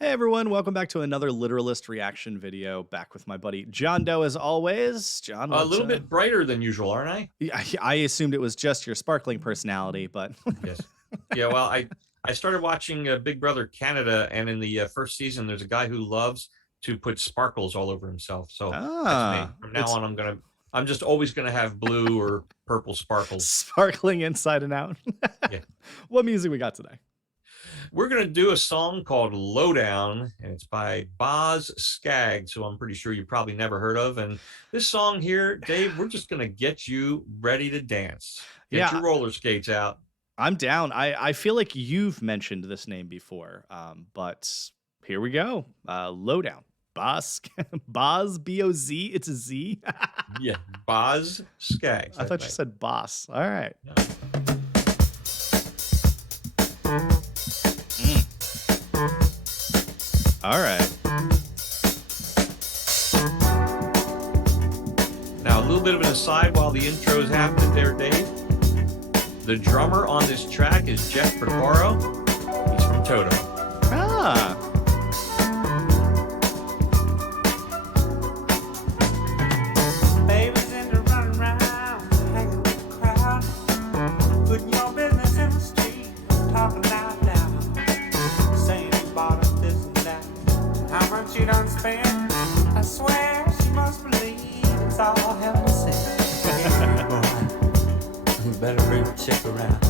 Hey everyone, welcome back to another Literalist reaction video. Back with my buddy John Doe as always. John, A what's little bit brighter than usual, aren't I? I assumed it was just your sparkling personality, but Yes. Yeah, well, I started watching Big Brother Canada, and in the first season, there's a guy who loves to put sparkles all over himself. So that's me. From now it's on, I'm just always gonna have blue or purple sparkles. sparkling inside and out. Yeah. What music we got today? We're gonna do a song called Lowdown, and it's by Boz Scaggs, who I'm pretty sure you probably never heard of. And this song here, Dave, we're just gonna get you ready to dance. Get your roller skates out. I'm down. I feel like you've mentioned this name before, but here we go. Lowdown. Boz, Boz, B-O-Z. It's a Z. Yeah, Boz Scaggs. I thought you said boss. All right. No. All right. Now, a little bit of an aside while the intro is happening there, Dave. The drummer on this track is Jeff Porcaro. He's from Toto. Ah. Babies in the running round, hanging with the crowd, putting your business in the street, talking out loud, saying you bought up this and that, how much you done spent. I swear she must believe it's all heaven sent. Hey, boy, you better bring the chick around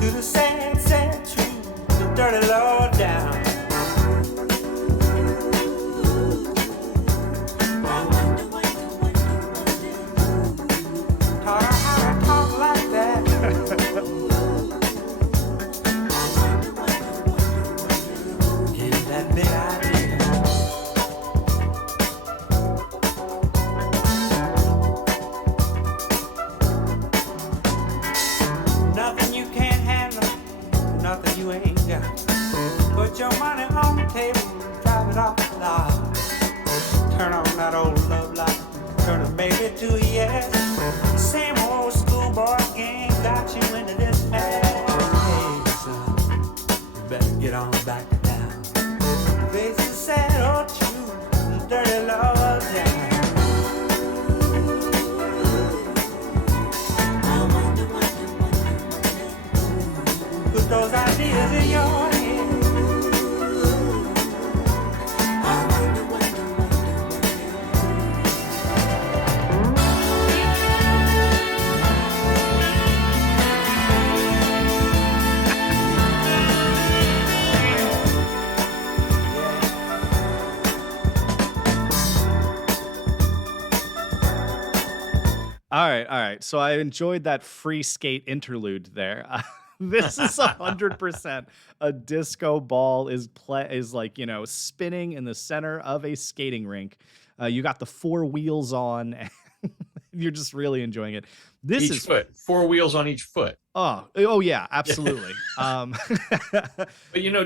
to the sad, sad truth, the dirty low down. Taught her how to talk like that. Give that big idea. Nothing you can't handle, nothing you ain't got. Put your money on the table and drive it off the lot. Turn on that old love light, turn a baby to a yes. Same old schoolboy gang got you into this mess. Hey son, you better get on back down. Face the sad old truth, the dirty love down. Put those ideas in your head. All right. So I enjoyed that free skate interlude there. This is 100% a disco ball is like, spinning in the center of a skating rink. You got the four wheels on and you're just really enjoying it. This Each is foot, four wheels on each foot. Oh yeah, absolutely. But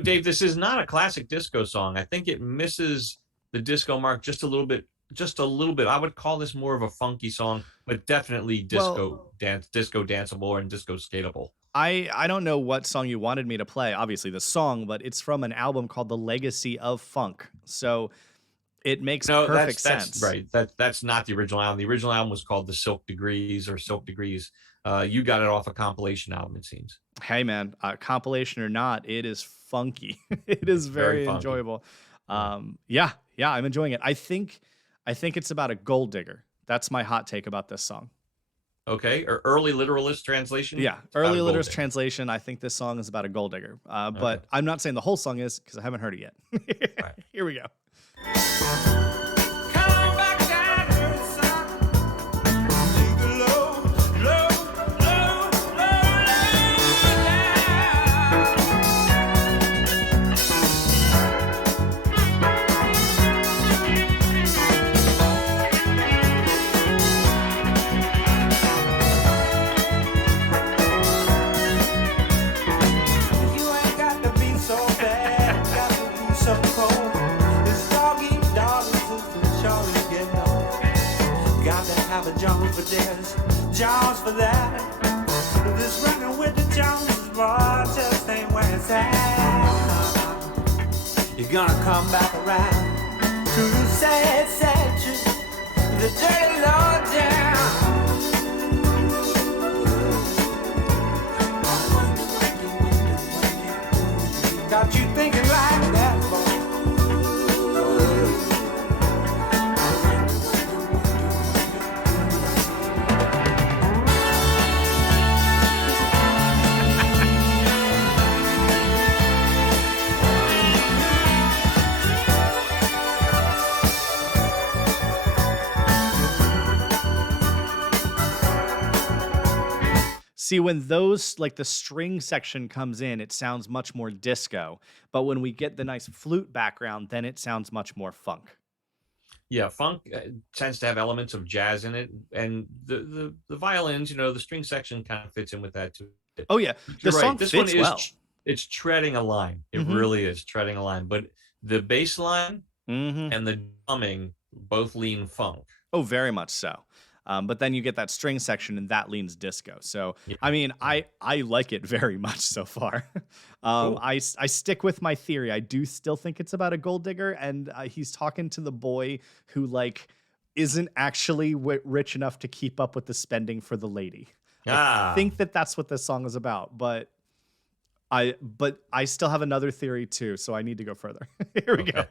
Dave, this is not a classic disco song. I think it misses the disco mark just a little bit. I would call this more of a funky song, but definitely disco danceable and disco skatable. I don't know what song you wanted me to play, obviously the song, but it's from an album called The Legacy of Funk. So it makes perfect sense. That's right. That's not the original album. The original album was called The Silk Degrees or Silk Degrees. You got it off a compilation album, it seems. Hey man, compilation or not, it is funky. It is very enjoyable. Yeah, I'm enjoying it. I think it's about a gold digger. That's my hot take about this song. Okay, or early literalist translation? Yeah, early literalist translation. I think this song is about a gold digger. But I'm not saying the whole song is because I haven't heard it yet. Right. Here we go. Come back down to the sun. Take a low, low, low, low, low You ain't got to be so bad, got to be so cold. It's dog eat dog, sister, Charlie getting old. Got to have a Jones for this, Jones for that. This running with the Joneses, boy, just ain't where it's at. You're gonna come back around to the sad, sad truth, the dirty lowdown. Got you thinking like that, boy. See, when those, like the string section comes in, it sounds much more disco. But when we get the nice flute background, then it sounds much more funk. Yeah, funk tends to have elements of jazz in it, and the violins, the string section kind of fits in with that too. Oh yeah, the You're right. song This fits one is well. it's treading a line. It really is treading a line. But the bass line and the drumming both lean funk. Oh, very much so. But then you get that string section, and that leans disco. So, Yeah. I mean, I like it very much so far. Cool. I stick with my theory. I do still think it's about a gold digger, and he's talking to the boy who like isn't actually rich enough to keep up with the spending for the lady. I think that's what this song is about. But I still have another theory too, so I need to go further. Here we go.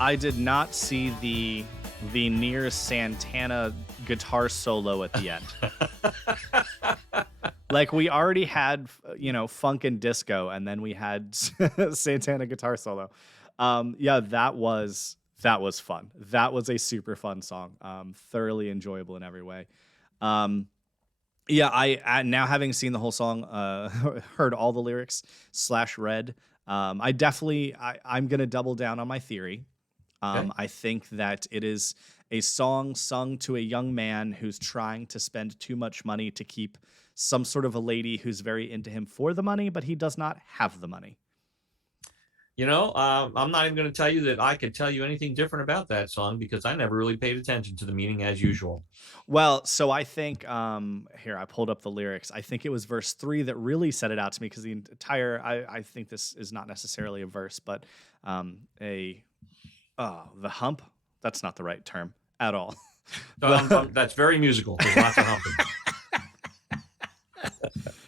I did not see the near Santana guitar solo at the end. Like we already had, funk and disco, and then we had Santana guitar solo. Yeah, that was fun. That was a super fun song. Thoroughly enjoyable in every way. Yeah, I now having seen the whole song, heard all the lyrics / read. I'm gonna double down on my theory. Okay. I think that it is a song sung to a young man who's trying to spend too much money to keep some sort of a lady who's very into him for the money, but he does not have the money. I'm not even going to tell you that I could tell you anything different about that song because I never really paid attention to the meaning as usual. Well, so I think here I pulled up the lyrics. I think it was verse 3 that really set it out to me because the entire I think this is not necessarily a verse, but the hump. That's not the right term at all. That's very musical. There's lots of humping.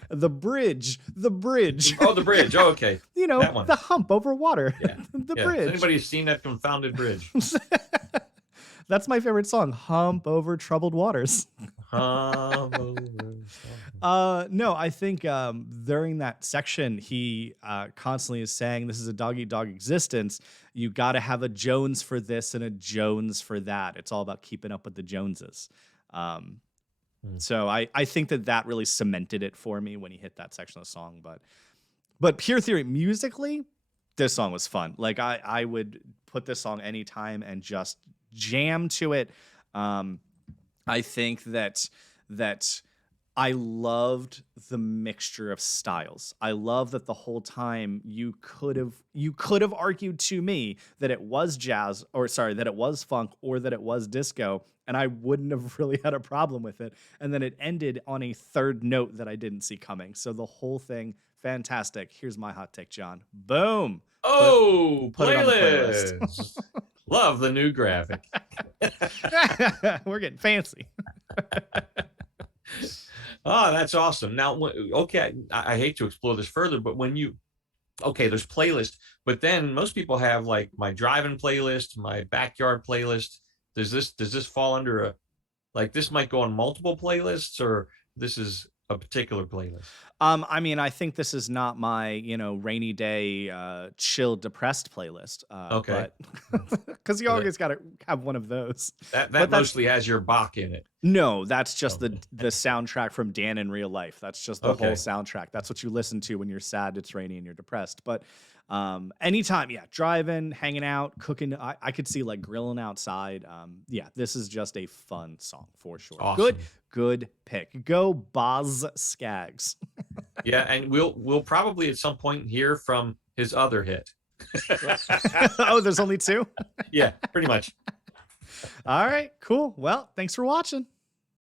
The bridge. Oh, the bridge. Oh, okay. That one. The hump over water. Yeah. The Yeah. bridge. Has anybody seen that confounded bridge? That's my favorite song, Hump Over Troubled Waters. No, I think during that section, he constantly is saying, this is a dog-eat-dog existence. You got to have a Jones for this and a Jones for that. It's all about keeping up with the Joneses. So I think that really cemented it for me when he hit that section of the song. But pure theory, musically, this song was fun. Like I would put this song anytime and just jam to it. I think that I loved the mixture of styles. I love that the whole time you could have argued to me that it was jazz, or sorry, that it was funk, or that it was disco, and I wouldn't have really had a problem with it. And then it ended on a third note that I didn't see coming. So the whole thing, fantastic. Here's my hot take, John. Boom. Oh, Put it on the playlist. playlist. Love the new graphic. We're getting fancy. Oh, that's awesome. Now, okay, I hate to explore this further, but there's playlist, but then most people have like my driving playlist, my backyard playlist. Does this fall under like this might go on multiple playlists, or this is a particular playlist? I mean, I think this is not my, rainy day, chill, depressed playlist. Okay. Because you always got to have one of those. That But mostly has your Bach in it. No, that's just the soundtrack from Dan in Real Life. That's just the Okay. whole soundtrack. That's what you listen to when you're sad, it's rainy, and you're depressed. But anytime, driving, hanging out, cooking, I could see like grilling outside. This is just a fun song for sure. Awesome. Good pick. Go Boz Scaggs. Yeah, and we'll probably at some point hear from his other hit. Oh, there's only two? Yeah, pretty much. All right, cool. Well, thanks for watching.